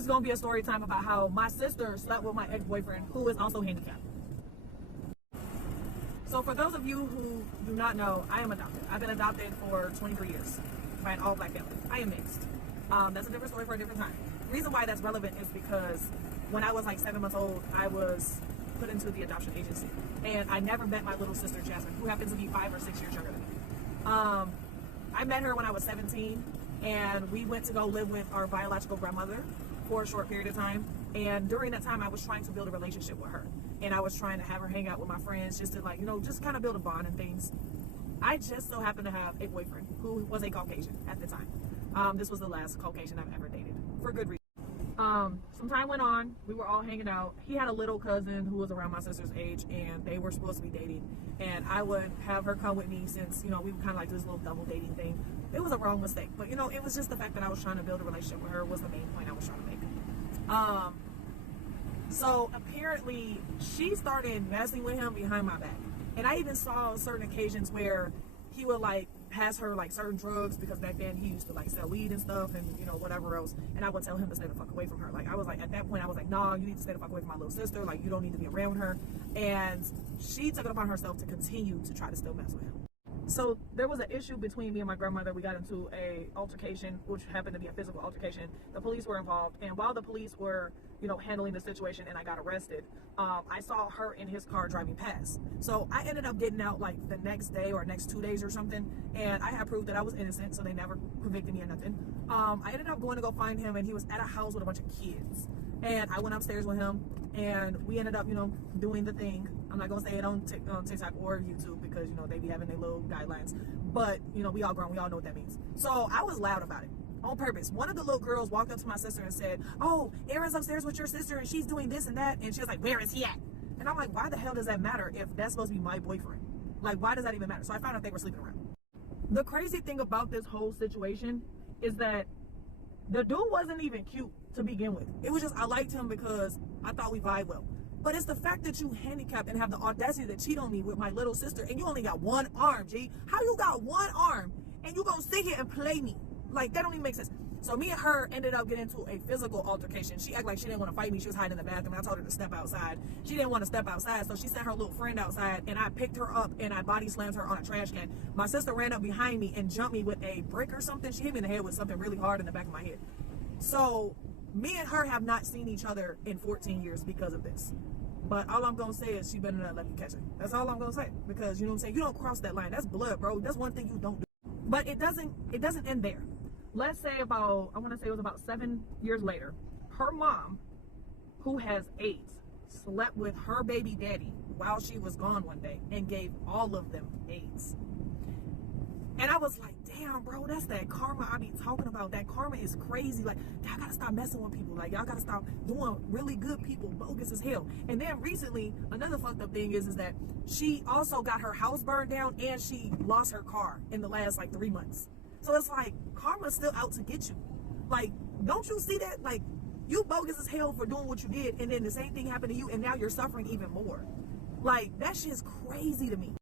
This is going to be a story time about how my sister slept with my ex-boyfriend, who is also handicapped. So for those of you who do not know, I am adopted. I've been adopted for 23 years by an all-black family. I am mixed. That's a different story for a different time. The reason why that's relevant is because when I was like 7 months old, I was put into the adoption agency. And I never met my little sister, Jasmine, who happens to be 5 or 6 years younger than me. I met her when I was 17, and we went to go live with our biological grandmother for a short period of time. And during that time, I was trying to build a relationship with her. And I was trying to have her hang out with my friends just to, like, you know, just kind of build a bond and things. I just so happened to have a boyfriend who was a Caucasian at the time. This was the last Caucasian I've ever dated, for good reason. Some time went on, we were all hanging out. He had a little cousin who was around my sister's age, and they were supposed to be dating. And I would have her come with me since, you know, we would kind of like this little double dating thing. It was a wrong mistake, but you know, it was just the fact that I was trying to build a relationship with her was the main point I was trying to make. So apparently she started messing with him behind my back. And I even saw certain occasions where he would like pass her like certain drugs, because back then he used to like sell weed and stuff and, you know, whatever else. And I would tell him to stay the fuck away from her. Like, I was like, at that point I was like, nah, you need to stay the fuck away from my little sister. Like, you don't need to be around her. And she took it upon herself to continue to try to still mess with him. So there was an issue between me and my grandmother. We got into a altercation, which happened to be a physical altercation. The police were involved, and while the police were, you know, handling the situation and I got arrested, I saw her in his car driving past. So I ended up getting out like the next day or next 2 days or something, and I had proof that I was innocent, so they never convicted me or nothing. I ended up going to go find him, and he was at a house with a bunch of kids. And I went upstairs with him, and we ended up, you know, doing the thing. I'm not gonna say it on TikTok or YouTube because, you know, they be having their little guidelines. But, you know, we all grown, we all know what that means. So I was loud about it on purpose. One of the little girls walked up to my sister and said, "Oh, Aaron's upstairs with your sister and she's doing this and that." And she was like, "Where is he at?" And I'm like, why the hell does that matter if that's supposed to be my boyfriend? Like, why does that even matter? So I found out they were sleeping around. The crazy thing about this whole situation is that the dude wasn't even cute to begin with. It was just, I liked him because I thought we vibe well. But it's the fact that you handicapped and have the audacity to cheat on me with my little sister, and you only got one arm, G. How you got one arm and you gonna sit here and play me? Like, that don't even make sense. So me and her ended up getting into a physical altercation. She acted like she didn't want to fight me. She was hiding in the bathroom. I told her to step outside. She didn't want to step outside, so she sent her little friend outside, and I picked her up and I body slammed her on a trash can. My sister ran up behind me and jumped me with a brick or something. She hit me in the head with something really hard in the back of my head. So me and her have not seen each other in 14 years because of this. But all I'm gonna say is she better not let me catch it. That's all I'm gonna say, because, you know what I'm saying, you don't cross that line. That's blood, bro. That's one thing you don't do. But it doesn't end there. Let's say about, I want to say it was about 7 years later, her mom, who has AIDS, slept with her baby daddy while she was gone one day and gave all of them AIDS. And I was like, damn, bro, that's that karma I be talking about. That karma is crazy. Like, y'all gotta stop messing with people. Like, y'all gotta stop doing really good people bogus as hell. And then recently, another fucked up thing is that she also got her house burned down and she lost her car in the last like 3 months. So it's like, karma's still out to get you. Like, don't you see that? Like, you bogus as hell for doing what you did, and then the same thing happened to you, and now you're suffering even more. Like, that shit's crazy to me.